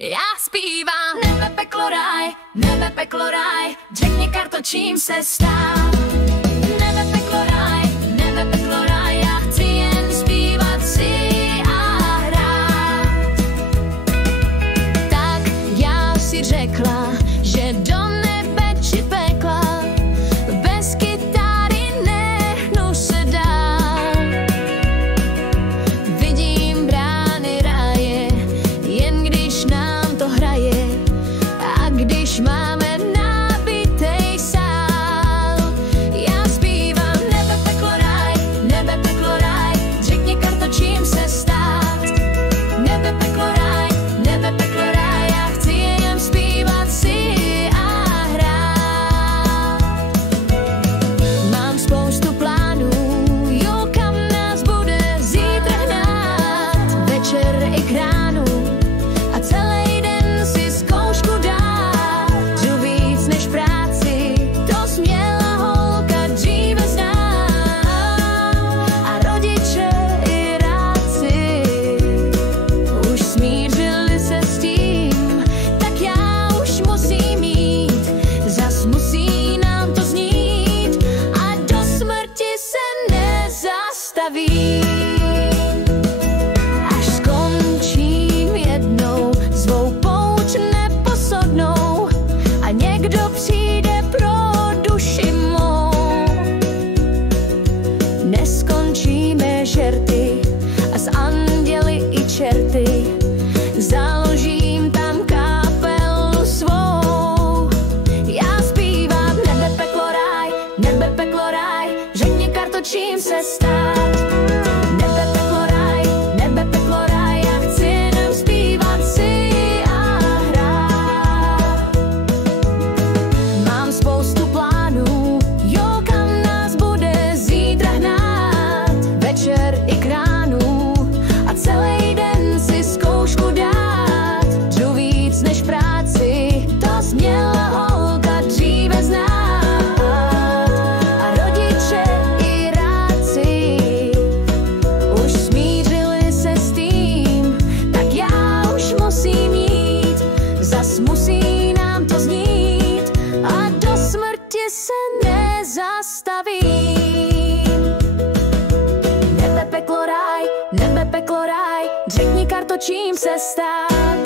Já zpívám nebe, peklo, ráj, řekni Karto, čím se stát. Nebe, peklo, ráj, já chci jen zpívat si a hrát. Tak já si řekla, že do nebe či pekla bez kytary nehnu se dál. Vidím brány ráje, jen když nám to hraje a když máme nabitej sál. Já zpívám nebe, peklo, ráj, řekni Karto, čím se stát. Nebe, peklo, ráj, já chci jen zpívat si a hrát. Mám spoustu plánů, jo, kam nás bude zítra hnát. Večer i k ránu a celý den si zkoušku dát. Jdu víc než práci, to směla holka dříve znát. A rodiče i rádci už smířili se s tím, tak já už musím jít, zas musí nám to znít a do smrti se nezastavím. Až skončím jednou svou pouť neposodnou a někdo přijde pro duši mou. Neskončíme žerty a s anděli i čerty, založím tam kapelu svou. Já zpívám nebe, peklo, ráj, řekni Karto, čím se stát. Nebe, peklo, ráj, já chci jenom zpívat si a hrát. Mám spoustu plánů, jo, kam nás bude zítra hnát. Večer i k ránu a celý den si zkoušku dát. Jdu víc než práci, to směla holka dříve znát. A rodiče i rádci už smířili se s tím, tak já už musím jít, zas musí nám to znít a do smrti se nezastavím. Nebe, peklo, ráj, řekni Karto, čím se stát.